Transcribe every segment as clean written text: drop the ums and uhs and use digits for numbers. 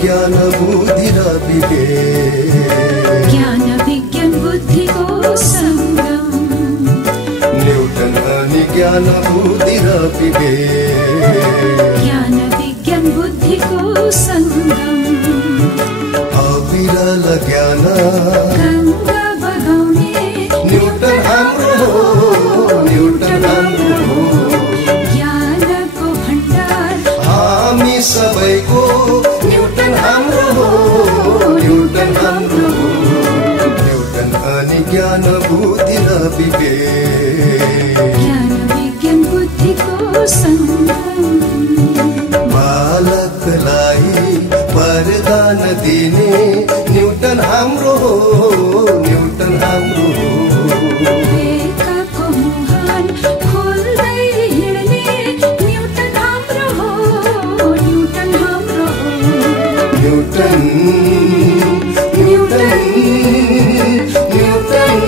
ज्ञान बुद्धि र विवेक ज्ञान विज्ञान बुद्धिको संगम न्यूटन अनि ज्ञान बुद्धि र विवेक ज्ञान विज्ञान बुद्धिको संगम अविरल ज्ञान गंगा बगाउने न्यूटन हाम्रो हो न्यूटन हाम्रो हो ज्ञानको भण्डार हामी सबैको न्यूटन हाम्रो हो न्यूटन हाम्रो हो न्यूटन अनि ज्ञान बुद्धि र विवेक ज्ञान विज्ञान बुद्धिको संगम बालकलाई वरदान दिने न्यूटन हाम्रो हो न्यूटन हाम्रो हो विवेकको मुहान खोल्दै हिँड्ने न्यूटन हाम्रो हो न्यूटन हाम्रो हो न्यूटन न्यूटन न्यूटन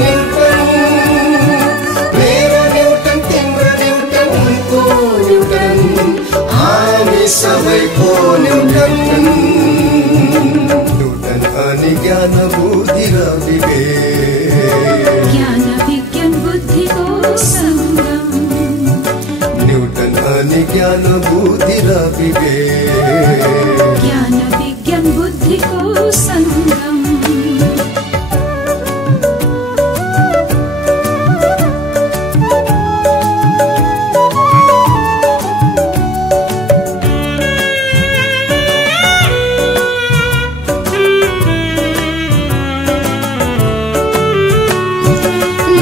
न्यूटन मेरो न्यूटन तिम्रो न्यूटन उनको न्यूटन हामी सबैको न्यूटन न्यूटन अनि ज्ञान बुद्धि र विवेक ज्ञान विज्ञान बुद्धिको संगम न्यूटन अनि ज्ञान बुद्धि र विवेक ज्ञान विज्ञान बुद्धिको संगम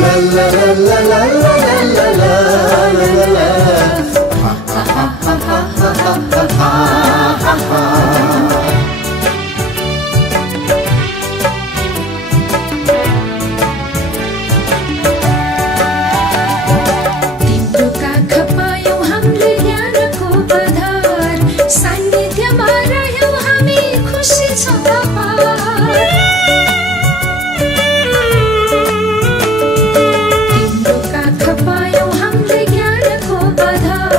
la la la la la la la la la la तिम्रो काख पायौँ हामीले ज्ञानको पधार सान्निध्यमा रह्यौँ हामी खुसी छौँ अपार तिम्रो काख पायौँ हामीले ज्ञानको पधार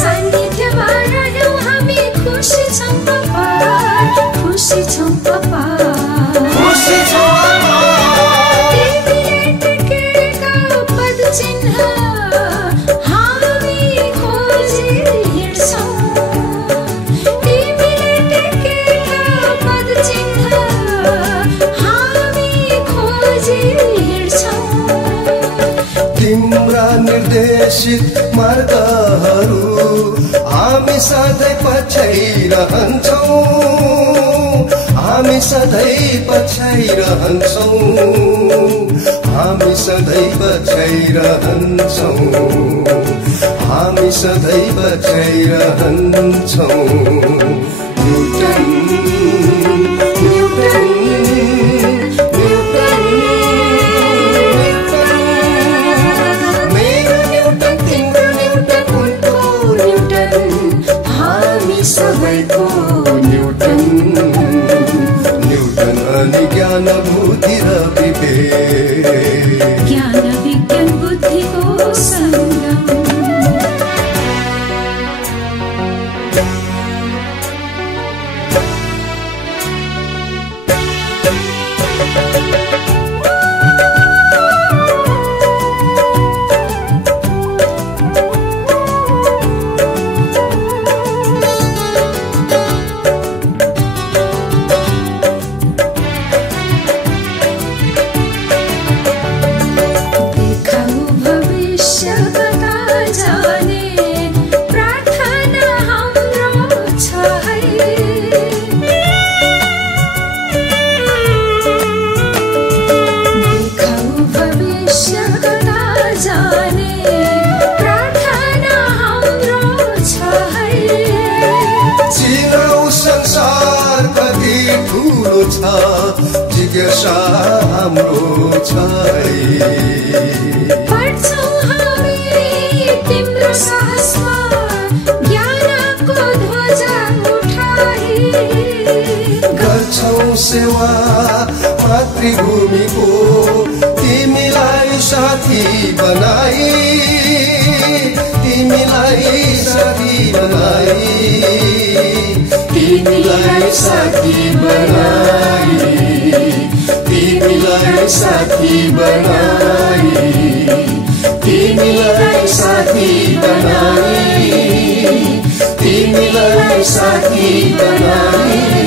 सान्निध्यमा रह्यौँ हामी खुसी छौँ अपार खुसी छौँ अपार खुसी छौँ तिमीले टेकेका पद चिन्ह हामी खोजी हिँड्छौँ तिमीले टेकेका पद चिन्ह हामी खोजी हिँड्छौँ तिम्रा निर्देशित मार्गहरू हामी सधैँ पछ्याइरहन्छौँ हामी सधैँ पछ्याइरहन्छौँ हामी सधैँ पछ्याइरहन्छौँ हामी सधैँ पछ्याइरहन्छौँ न्यूटन न्यूटन न्यूटन मेरो न्यूटन तिम्रो न्यूटन उनको न्यूटन हामी सबैको न्यूटन न्यूटन अनि ज्ञान बुद्धि र विवेक ज्ञान विज्ञान बुद्धिको संगम देखाऊ भविष्य कता जाने प्रार्थना हाम्रो छ है देखाऊ भविष्य कता जाने प्रार्थना हाम्रो छ है चिनाउ संसार कति ठुलो छ जिज्ञासा हाम्रो छ पढ्छौँ हामी तिम्रो साहसमा ज्ञानको ध्वजा उठाई गर्छौँ सेवा मातृभूमिको तिमीलाई साथी बनाई तिमीलाई साथी बनाई बनाए, तिमीलाई साथी बनाए, तिमीलाई साथी बनाए।